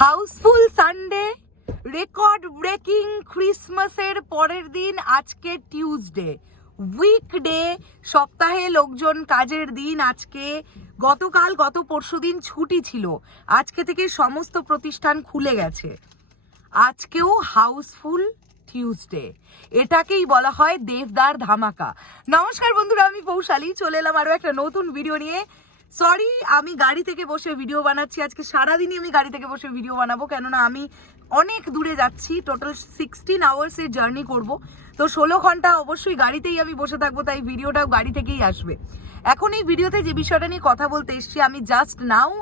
Housefull Sunday, record breaking ক্রিসমাসের পরের দিন, আজকে টিউসডে, উইকডে, সপ্তাহে লোকজন কাজের দিন। আজকে গত পরশুদিন ছুটি ছিল, আজকে থেকে সমস্ত প্রতিষ্ঠান খুলে গেছে। আজকেও হাউসফুল টিউসডে, এটাকেই বলা হয় দেবদার ধামাকা। নমস্কার বন্ধুরা, আমি পৌশালী, চলে এলাম আরো একটা নতুন ভিডিও নিয়ে। সরি, আমি গাড়ি থেকে বসে ভিডিও বানাচ্ছি। আজকে সারাদিনই আমি গাড়ি থেকে বসে ভিডিও বানাবো, কেননা আমি অনেক দূরে যাচ্ছি। টোটাল 16 আওয়ার্সের জার্নি করব, তো 16 ঘন্টা অবশ্যই গাড়িতেই আমি বসে থাকবো, তাই ভিডিওটাও গাড়ি থেকেই আসবে। এখন এই ভিডিওতে যে বিষয়টা নিয়ে কথা বলতে এসেছি, আমি জাস্ট নাও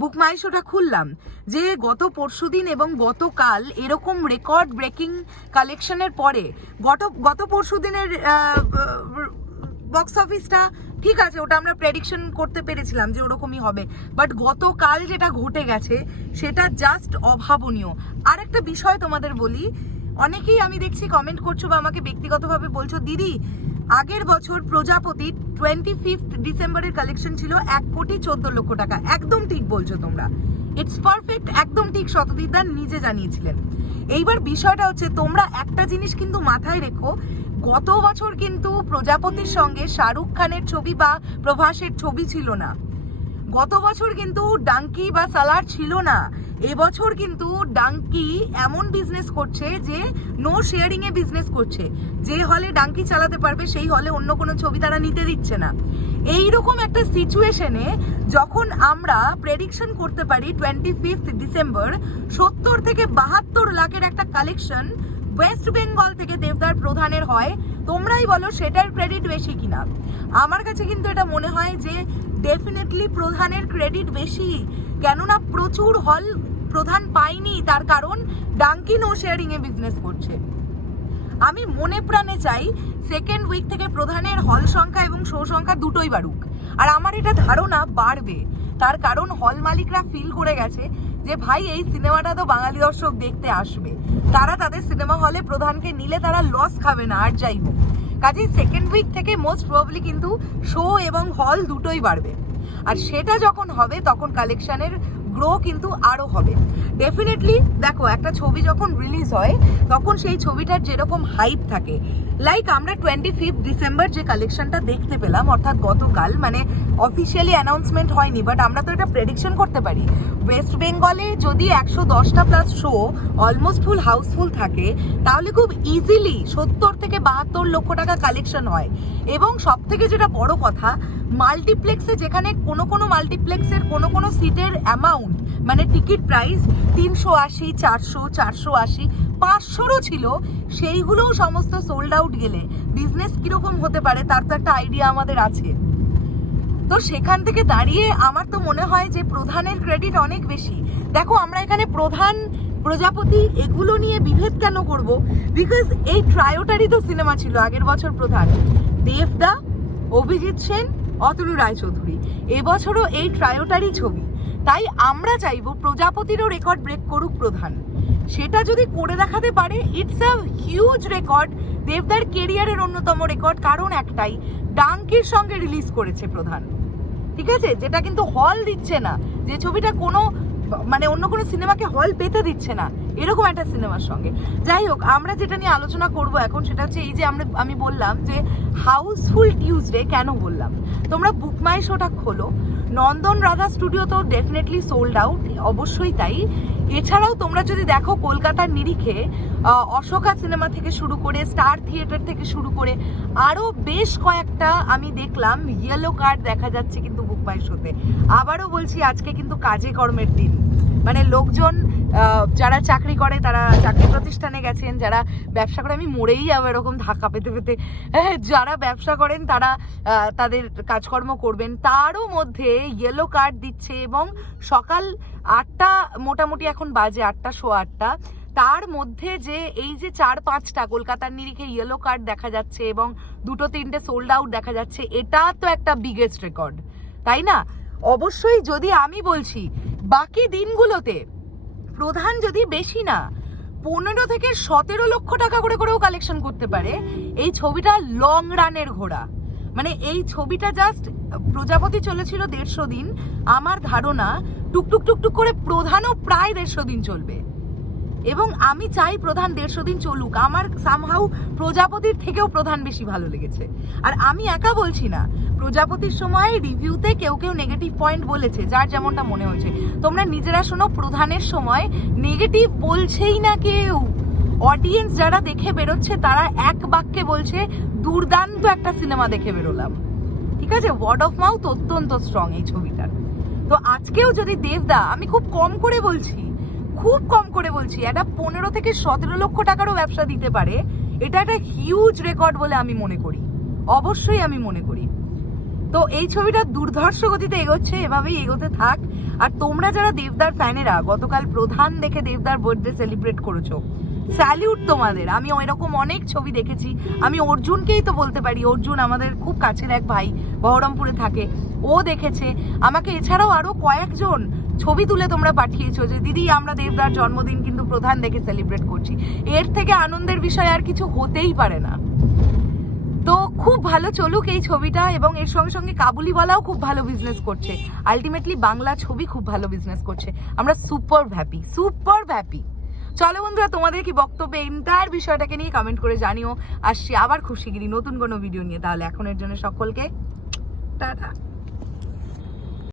বুক মাই শোটা খুললাম, যে গত পরশুদিন এবং গতকাল এরকম রেকর্ড ব্রেকিং কালেকশনের পরে গত পরশুদিনের বক্স অফিসটা ঠিক আছে, ওটা আমরা প্রেডিকশন করতে পেরেছিলাম যে ওরকমই হবে, বাট গতকাল যেটা ঘটে গেছে সেটা জাস্ট অভাবনীয়। আর একটা বিষয় তোমাদের বলি, অনেকেই আমি দেখছি কমেন্ট করছো বা আমাকে ব্যক্তিগতভাবে বলছো, দিদি আগের বছর প্রজাপতি 25 ডিসেম্বরের কালেকশন ছিল 1,14,00,000 টাকা। একদম ঠিক বলছো তোমরা, ইটস পারফেক্ট, একদম ঠিক। শতদীপদা নিজে জানিয়েছিলেন। এইবার বিষয়টা হচ্ছে, তোমরা একটা জিনিস কিন্তু মাথায় রেখো, গত বছর কিন্তু প্রজাপতির সঙ্গে শাহরুখ খানের ছবি বা প্রভাসের ছবি ছিল না। গত বছর কিন্তু ডাঙ্কি বা সালার ছিল না। এবছর কিন্তু ডাঙ্কি এমন বিজনেস করছে যে নো শেয়ারিং এ বিজনেস করছে। যে হলে ডাঙ্কি চালাতে পারবে সেই হলে অন্য কোনো ছবি তারা নিতে দিচ্ছে না। এইরকম একটা সিচুয়েশনে যখন আমরা প্রেডিকশন করতে পারি 25 ডিসেম্বর 70 থেকে 72 লাখের একটা কালেকশন ওয়েস্ট বেঙ্গল থেকে দেবদার প্রধানের হয়, তোমরাই বলো সেটার ক্রেডিট বেশি কিনা। আমার কাছে কিন্তু এটা মনে হয় যে ডেফিনেটলি প্রধানের ক্রেডিট বেশি, কেননা প্রচুর হল প্রধান পায়নি, তার কারণ ডাঙ্কি নো শেয়ারিং এ বিজনেস করছে। আমি মনে প্রাণে চাই সেকেন্ড উইক থেকে প্রধানের হল সংখ্যা এবং শো সংখ্যা দুটোই বাড়ুক, আর আমার এটা ধারণা বাড়বে। তার কারণ হল মালিকরা ফিল করে গেছে যে ভাই এই সিনেমাটা তো বাঙালি দর্শক দেখতে আসবে, তারা তাদের সিনেমা হলে প্রধানকে নিলে তারা লস খাবে না। আর যাই হোক, কাজেই সেকেন্ড উইক থেকে মোস্ট প্রবাবলি কিন্তু শো এবং হল দুটোই বাড়বে, আর সেটা যখন হবে তখন কালেকশনের গ্রো কিন্তু আরো হবে ডেফিনেটলি। দেখো, একটা ছবি যখন রিলিজ হয় তখন সেই ছবিটার যেরকম হাইপ থাকে, লাইক আমরা 25 ডিসেম্বর যে কালেকশনটা দেখতে পেলাম, অর্থাৎ গতকাল, মানে অফিসিয়ালি অ্যানাউন্সমেন্ট হয়নি, বাট আমরা তো এটা প্রেডিকশন করতে পারি। ওয়েস্ট বেঙ্গলে যদি 110টা plus show almost full houseful থাকে, তাহলে খুব ইজিলি 70 থেকে 72 লক্ষ টাকা কালেকশন হয়। এবং সব থেকে যেটা বড় কথা, মাল্টিপ্লেক্সে যেখানে কোনো মাল্টিপ্লেক্সের কোনো সিটের অ্যামাউন্ট, মানে টিকিট প্রাইস 380, 400, 480, 500ও ছিল, সেইগুলোও সমস্ত সোল্ড আউট গেলে বিজনেস কিরকম হতে পারে তার তো একটা আইডিয়া আমাদের আছে। তো সেখান থেকে দাঁড়িয়ে আমার তো মনে হয় যে প্রধানের ক্রেডিট অনেক বেশি। দেখো, আমরা এখানে প্রধান, প্রজাপতি এগুলো নিয়ে বিভেদ কেন করব? বিকজ এই ট্রায়োটারই তো সিনেমা ছিল আগের বছর প্রধান, দেবদা, অভিজিৎ সেন, অতনু রায়চৌধুরী। এবছরও এই ট্রায়োটারই ছবি, তাই আমরা চাইবো প্রজাপতিরও রেকর্ড ব্রেক করুক প্রধান। সেটা যদি করে দেখাতে পারে, ইটস আ হিউজ রেকর্ড, দেবদার কেরিয়ারের অন্যতম রেকর্ড। কারণ একটাই, ডাঙ্কির সঙ্গে রিলিজ করেছে প্রধান, ঠিক আছে, যেটা কিন্তু হল দিচ্ছে না, যে ছবিটা কোনো মানে অন্য কোনো সিনেমাকে হল পেতে দিচ্ছে না, এরকম একটা সিনেমার সঙ্গে। যাই হোক, আমরা যেটা নিয়ে আলোচনা করব এখন সেটা হচ্ছে এই যে আমি বললাম যে হাউসফুল টিউসডে কেন বললাম। তোমরা বুক মাই শোটা খোলো, নন্দন রাধা স্টুডিও তো ডেফিনেটলি সোল্ড আউট, অবশ্যই তাই। এছাড়াও তোমরা যদি দেখো, কলকাতার নিরিখে অশোকা সিনেমা থেকে শুরু করে, স্টার থিয়েটার থেকে শুরু করে আরও বেশ কয়েকটা আমি দেখলাম ইয়েলো কার্ড দেখা যাচ্ছে কিন্তু বুক মাই শোতে। আবারও বলছি, আজকে কিন্তু কাজে কর্মের দিন, মানে লোকজন যারা চাকরি করে তারা চাকরি প্রতিষ্ঠানে গেছেন, যারা ব্যবসা করে, আমি মরেই যাবো এরকম ধাক্কা পেতে পেতে, যারা ব্যবসা করেন তারা তাদের কাজকর্ম করবেন, তারও মধ্যে ইয়েলো কার্ড দিচ্ছে। এবং সকাল 8টা মোটামুটি এখন বাজে, 8টা, সোয়া 8টা, তার মধ্যে যে এই যে 4-5টা কলকাতার নিরিখে ইয়েলো কার্ড দেখা যাচ্ছে এবং 2-3টে সোল্ড আউট দেখা যাচ্ছে, এটা তো একটা বিগেস্ট রেকর্ড, তাই না? অবশ্যই যদি আমি বলছি বাকি দিনগুলোতে প্রধান যদি বেশি না 15 থেকে 17 লক্ষ টাকা করেও কালেকশন করতে পারে, এই ছবিটা লং রানের ঘোড়া। মানে এই ছবিটা জাস্ট প্রজাপতি চলেছিল 150 দিন, আমার ধারণা টুকটুক টুকটুক করে প্রধানও প্রায় 150 দিন চলবে, এবং আমি চাই প্রধান 150 দিন চলুক। আমার সামহাউ প্রজাপতির থেকেও প্রধান বেশি ভালো লেগেছে। আর আমি একা বলছি না, প্রজাপতির সময় রিভিউতে কেউ কেউ নেগেটিভ পয়েন্ট বলেছে, যার যেমনটা মনে হয়েছে। তোমরা নিজেরা শোনো, প্রধানের সময় নেগেটিভ বলছেই না কেউ। অডিয়েন্স যারা দেখে বেরোচ্ছে তারা এক বাক্যে বলছে দুর্দান্ত একটা সিনেমা দেখে বেরোলাম। ঠিক আছে, ওয়ার্ড অফ মাউথ অত্যন্ত স্ট্রং এই ছবিটার। তো আজকেও যদি দেবদা, আমি খুব কম করে বলছি, একটা 15 থেকে 17 লক্ষ টাকারও ব্যবসা দিতে পারে, এটা একটা হিউজ রেকর্ড বলে আমি মনে করি, অবশ্যই আমি মনে করি। তো এই ছবিটা দুর্ধর্ষ গতিতে এগোচ্ছে, এভাবেই এগোতে থাক। আর তোমরা যারা দেবদার ফ্যানেরা গতকাল প্রধান দেখে দেবদার বার্থডে সেলিব্রেট করেছো, স্যালিউট তোমাদের। আমি ওইরকম অনেক ছবি দেখেছি। আমি অর্জুনকেই তো বলতে পারি, অর্জুন আমাদের খুব কাছের এক ভাই, বহরমপুরে থাকে, ও দেখেছে আমাকে। এছাড়াও আরো কয়েকজন ছবি তুলে তোমরা পাঠিয়েছো যে দিদি আমরা দেবদার জন্মদিন কিন্তু প্রধান দেখে সেলিব্রেট করছি। এর থেকে আনন্দের বিষয় আর কিছু হতেই পারে না। তো খুব ভালো চলুক এই ছবিটা, এবং এর সঙ্গে সঙ্গে কাবুলিওয়ালাও খুব ভালো বিজনেস করছে। আলটিমেটলি বাংলা ছবি খুব ভালো বিজনেস করছে। আমরা সুপার হ্যাপি। চলো বন্ধুরা, তোমাদের কি বক্তব্য এন্টায়ার বিষয়টাকে নিয়ে কমেন্ট করে জানিও। আসছি আবার খুব শিগগিরই নতুন কোনো ভিডিও নিয়ে। তাহলে এখনের জন্য সকলকে টাটা।